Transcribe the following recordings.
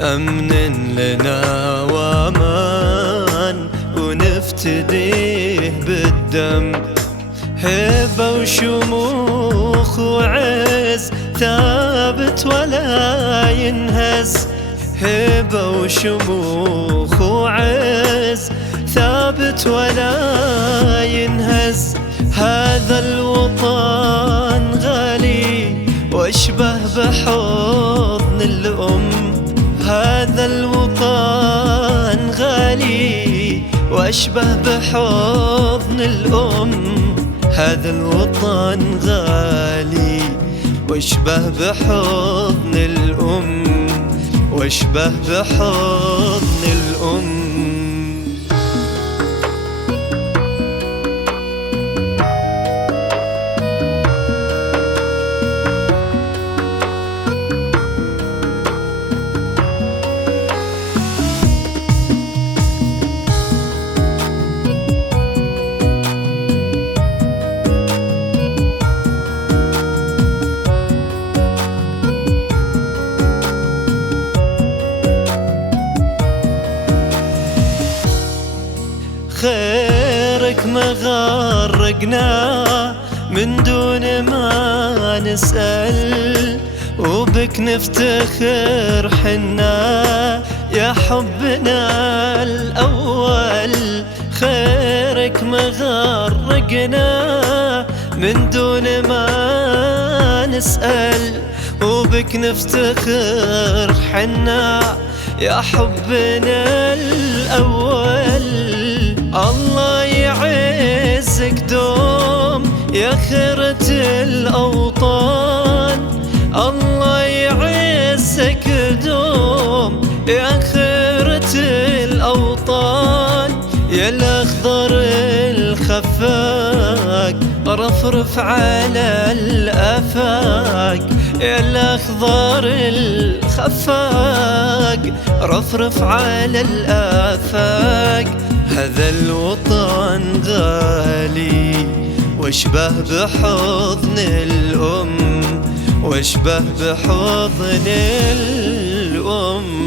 أمن لنا وأمان ونفتديه بالدم. هبة وشموخ وعز ثابت ولا ينهز. هبة وشموخ وعز ثابت ولا ينهز. هذا الوطن غالي واشبه بحضن الأم. هذا الوطن غالي واشبه بحضن الأم. هذا الوطن غالي واشبه بحضن الأم، واشبه بحضن الأم. خيرك ما غرقنا من دون ما نسأل، وبك نفتخر حنا يا حبنا الأول. خيرك ما غرقنا من دون ما نسأل، وبك نفتخر حنا يا حبنا الأول. الله يعزك دوم يا خيرة الأوطان. الله يعزك دوم يا خيرة الأوطان. يا الأخضر الخفاق رفرف على الآفاق. يا الأخضر الخفاق رفرف على الآفاق. هذا الوطن غالي واشبه بحضن الأم، واشبه بحضن الأم.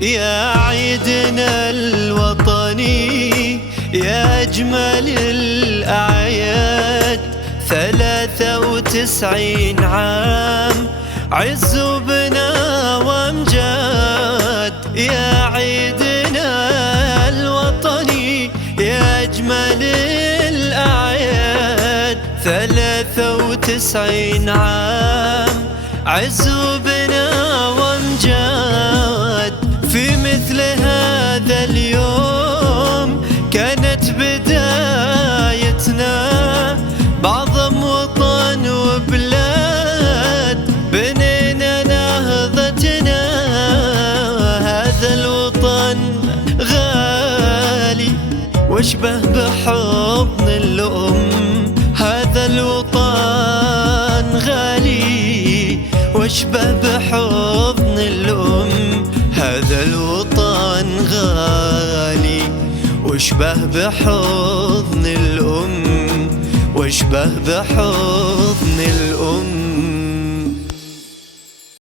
يا عيدنا الوطني يا أجمل الأعياد. 93 عام عز وبنا وامجاد. يا عيدنا الوطني يا أجمل الأعياد. 93 عام عز وبنا وامجاد. في مثل هذا اليوم كانت بدايتنا بعظم وطن وبلاد. بنينا نهضتنا هذا الوطن غالي واشبه بحضن الأم. هذا الوطن غالي واشبه بحضن الأم. هذا الوطن غالي واشبه بحضن الأم، واشبه بحضن الأم.